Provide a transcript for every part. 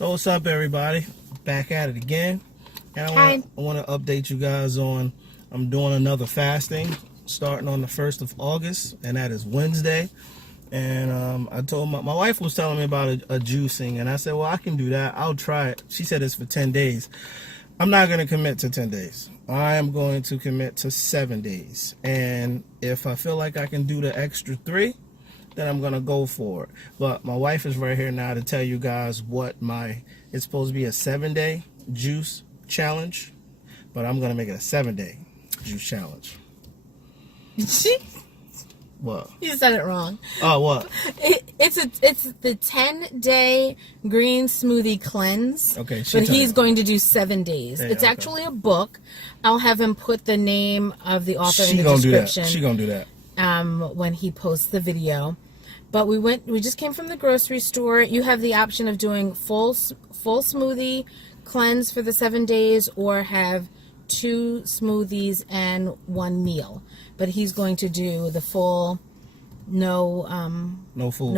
So what's up, everybody? Back at it again, and I want to update you guys on I'm doing another fasting starting on the 1st of August, and that is Wednesday. And I told my wife was telling me about a juicing, and I said, well, I can do that. I'll try it. She said it's for 10 days. I'm not going to commit to 10 days. I am going to commit to 7 days. And if I feel like I can do the extra 3, then I'm going to go for it. But my wife is right here now to tell you guys what it's supposed to be a 7-day juice challenge, but I'm going to make it a 7-day juice challenge. What? You said it wrong. Oh, what? It's the 10-day green smoothie cleanse. Okay, but he's going to do 7 days. Hey, it's actually a book. I'll have him put the name of the author in the description. She gonna do that. When he posts the video. But we just came from the grocery store. You have the option of doing full smoothie cleanse for the 7 days, or have 2 smoothies and 1 meal. But he's going to do the full no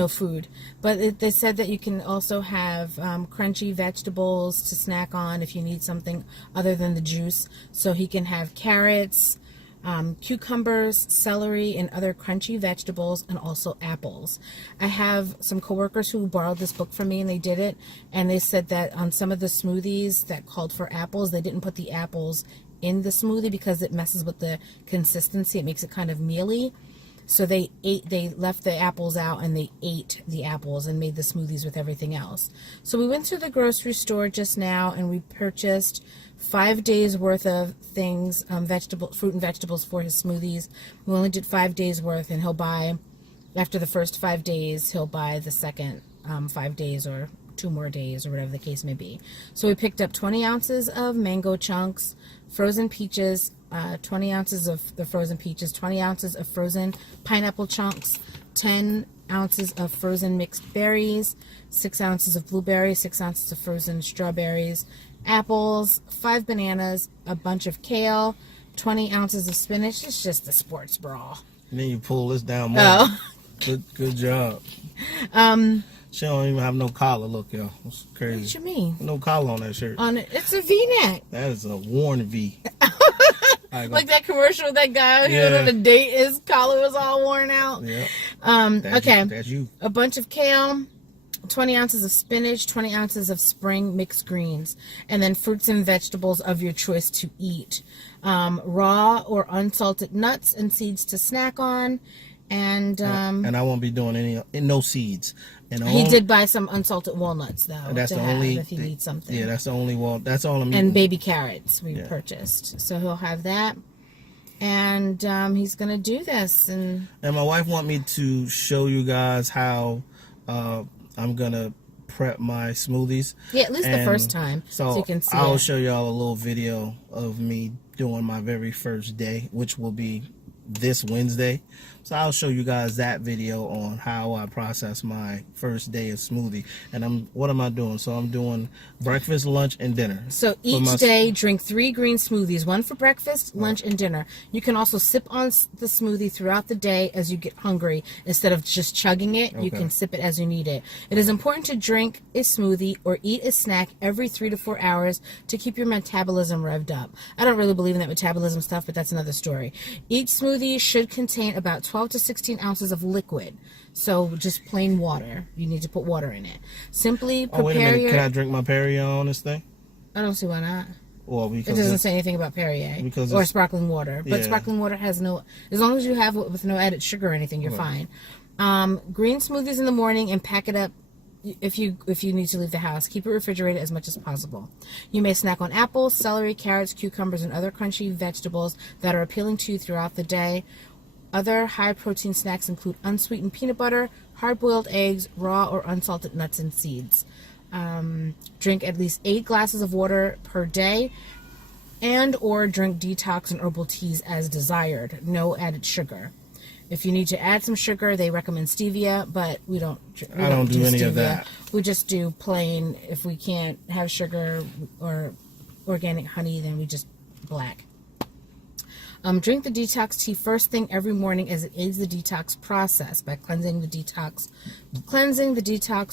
food. But they said that you can also have crunchy vegetables to snack on if you need something other than the juice. So he can have carrots, cucumbers, celery, and other crunchy vegetables, and also apples. I have some coworkers who borrowed this book from me, and they did it, and they said that on some of the smoothies that called for apples, they didn't put the apples in the smoothie because it messes with the consistency. It makes it kind of mealy. So they left the apples out, and they ate the apples and made the smoothies with everything else. So we went to the grocery store just now, and we purchased 5 days worth of things, fruit and vegetables for his smoothies. We only did 5 days worth, and he'll buy, after the first 5 days, he'll buy the second 5 days, or 2 more days, or whatever the case may be. So we picked up 20 ounces of mango chunks, frozen peaches, 20 ounces of the frozen peaches, 20 ounces of frozen pineapple chunks, 10 ounces of frozen mixed berries, 6 ounces of blueberries, 6 ounces of frozen strawberries, apples, 5 bananas, a bunch of kale, 20 ounces of spinach. It's just a sports bra. And then you pull this down more. Oh. Good job. She don't even have no collar. Look, yo, it's crazy. What you mean? No collar on that shirt. It's a V-neck. That is a worn V. Like that commercial with that guy who went on a date, his collar was all worn out. Yeah. That's you. A bunch of kale, 20 ounces of spinach, 20 ounces of spring mixed greens, and then fruits and vegetables of your choice to eat. Raw or unsalted nuts and seeds to snack on. And I won't be doing no seeds. And he did buy some unsalted walnuts though. That's to the have only if he needs something. Yeah, that's the only That's all I'm eating. And baby carrots we purchased, so he'll have that. And he's gonna do this. And my wife want me to show you guys how I'm gonna prep my smoothies. Yeah, at least the first time, so you can see. I'll show y'all a little video of me doing my very first day, which will be this Wednesday. So I'll show you guys that video on how I process my first day of smoothie. And what am I doing? So I'm doing breakfast, lunch, and dinner. So each day, drink 3 green smoothies, 1 for breakfast, lunch, and dinner. You can also sip on the smoothie throughout the day as you get hungry. Instead of just chugging it, you can sip it as you need it. It is important to drink a smoothie or eat a snack every 3 to 4 hours to keep your metabolism revved up. I don't really believe in that metabolism stuff, but that's another story. Each smoothie should contain about 12 to 16 ounces of liquid. So just plain water. You need to put water in it. Simply prepare wait a minute. Can I drink my Perrier on this thing? I don't see why not. Well, because it doesn't say anything about Perrier or sparkling water. But sparkling water has no, as long as you have it with no added sugar or anything, you're fine. Green smoothies in the morning, and pack it up if you need to leave the house. Keep it refrigerated as much as possible. You may snack on apples, celery, carrots, cucumbers, and other crunchy vegetables that are appealing to you throughout the day. Other high-protein snacks include unsweetened peanut butter, hard-boiled eggs, raw or unsalted nuts and seeds. Drink at least 8 glasses of water per day, and or drink detox and herbal teas as desired. No added sugar. If you need to add some sugar, they recommend stevia, but I don't do any of that. We just do plain. If we can't have sugar or organic honey, then we just black. Drink the detox tea first thing every morning, as it aids the detox process by cleansing the detox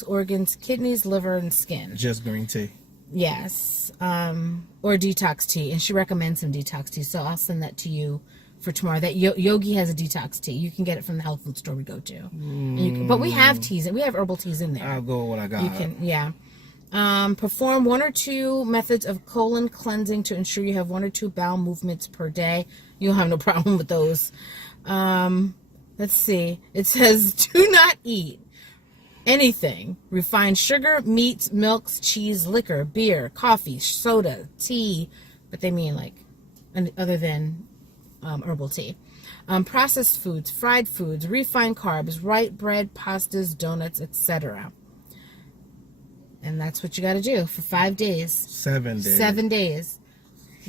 organs, kidneys, liver, and skin. Just green tea. Yes. Or detox tea. And she recommends some detox tea. So I'll send that to you for tomorrow. That Yogi has a detox tea. You can get it from the health food store we go to. But we have teas, and we have herbal teas in there. I'll go with what I got. You can, yeah. Perform 1 or 2 methods of colon cleansing to ensure you have 1 or 2 bowel movements per day. You'll have no problem with those. Let's see. It says, do not eat anything: refined sugar, meats, milks, cheese, liquor, beer, coffee, soda, tea. But they mean like other than herbal tea. Processed foods, fried foods, refined carbs, white bread, pastas, donuts, etc. And that's what you got to do for 5 days. 7 days. 7 days.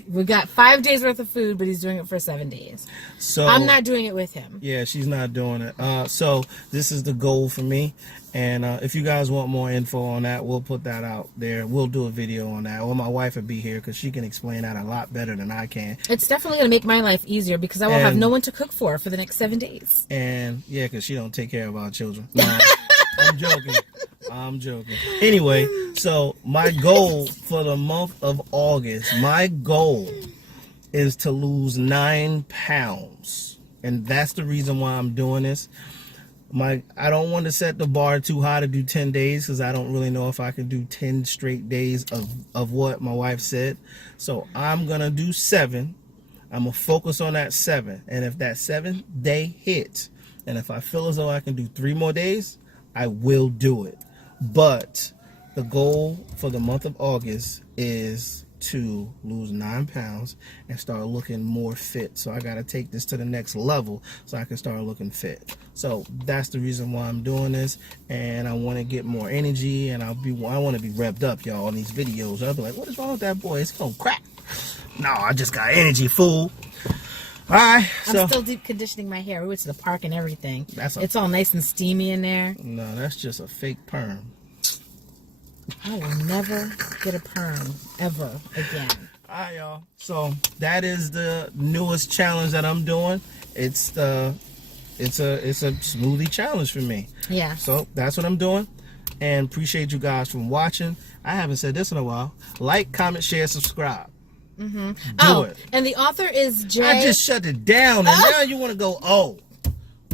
We got 5 days worth of food, but he's doing it for 7 days. So I'm not doing it with him. Yeah, she's not doing it. So this is the goal for me. And if you guys want more info on that, we'll put that out there. We'll do a video on that. Or my wife will be here because she can explain that a lot better than I can. It's definitely going to make my life easier because I will have no one to cook for the next 7 days. And yeah, because she don't take care of our children. No, I'm joking. Anyway, so my goal for the month of August, my goal is to lose 9 pounds. And that's the reason why I'm doing this. I don't want to set the bar too high to do 10 days because I don't really know if I can do 10 straight days of what my wife said. So I'm going to do 7. I'm going to focus on that 7. And if that 7th day hits, and if I feel as though I can do 3 more days, I will do it. But the goal for the month of August is to lose 9 pounds and start looking more fit. So I got to take this to the next level so I can start looking fit. So that's the reason why I'm doing this, and I want to get more energy, and I want to be revved up, y'all, on these videos. I'll be like, what is wrong with that boy? It's gonna crack. No, I just got energy, fool. All right, I'm still deep conditioning my hair. We went to the park and everything. It's all nice and steamy in there. No, that's just a fake perm. I will never get a perm ever again. All right, y'all. So that is the newest challenge that I'm doing. It's a smoothie challenge for me. Yeah. So that's what I'm doing, and appreciate you guys from watching. I haven't said this in a while. Like, comment, share, subscribe. Do it. And the author is J. I just shut it down, and now you want to go. Oh, all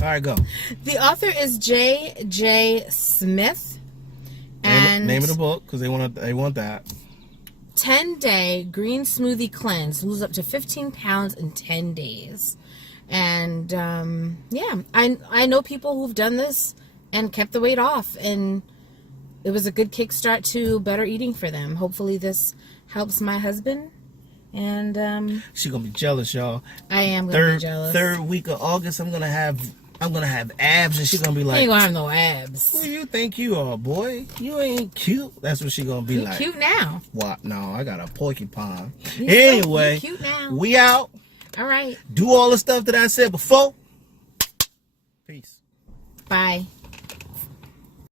right, go. The author is J.J. Smith. And name of the book, because they want that. 10-day green smoothie cleanse. Lose up to 15 pounds in 10 days. And yeah, I know people who've done this and kept the weight off, and it was a good kickstart to better eating for them. Hopefully this helps my husband. And she's gonna be jealous, y'all. I am gonna be jealous. 3rd week of August, I'm gonna have abs, and she's gonna be like, "You ain't gonna have no abs. Who you think you are, boy? You ain't cute." That's what she gonna be like. Cute now. What? No, I got a porcupine. Anyway, cute now. We out. All right. Do all the stuff that I said before. Peace. Bye.